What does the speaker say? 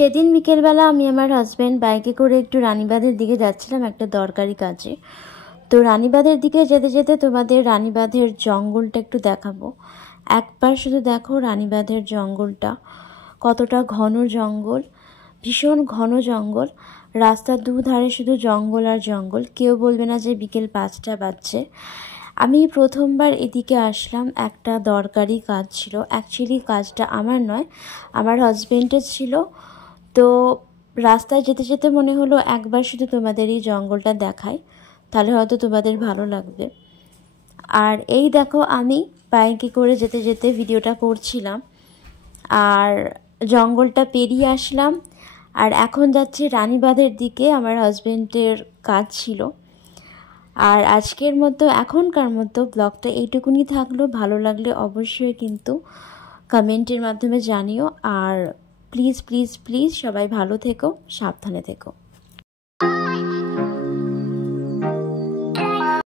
সেদিন বিকেলবেলা আমি আমার হাজব্যান্ড বাইকে করে একটু রানীবাঁধের দিকে যাচ্ছিলাম একটা দরকারি কাজে। তো রানীবাঁধের দিকে যেতে যেতে তোমাদের রানীবাঁধের জঙ্গলটা একটু দেখাবো। একবার শুধু দেখো রানীবাঁধের জঙ্গলটা কতটা ঘন জঙ্গল, ভীষণ ঘন জঙ্গল। রাস্তার দুধারে শুধু জঙ্গল আর জঙ্গল। কেউ বলবে না যে বিকেল 5টা বাজছে। আমি প্রথমবার এদিকে আসলাম, একটা দরকারি কাজ ছিল। অ্যাকচুয়ালি কাজটা আমার নয়, আমার হাজব্যান্ডের ছিল। তো রাস্তায় যেতে যেতে মনে হলো একবার শুধু তোমাদের এই জঙ্গলটা দেখাই, তাহলে হয়তো তোমাদের ভালো লাগবে। আর এই দেখো আমি বাইকে করে যেতে যেতে ভিডিওটা করছিলাম, আর জঙ্গলটা পেরিয়ে আসলাম। আর এখন যাচ্ছি রানীবাঁধের দিকে, আমার হাজব্যান্ডের কাজ ছিল। আর আজকের মতো এখনকার মতো ব্লগটা এইটুকুনি থাকলো। ভালো লাগলে অবশ্যই কিন্তু কমেন্টের মাধ্যমে জানিও। আর প্লিজ প্লিজ প্লিজ সবাই ভালো থেকো, সাবধানে থেকো।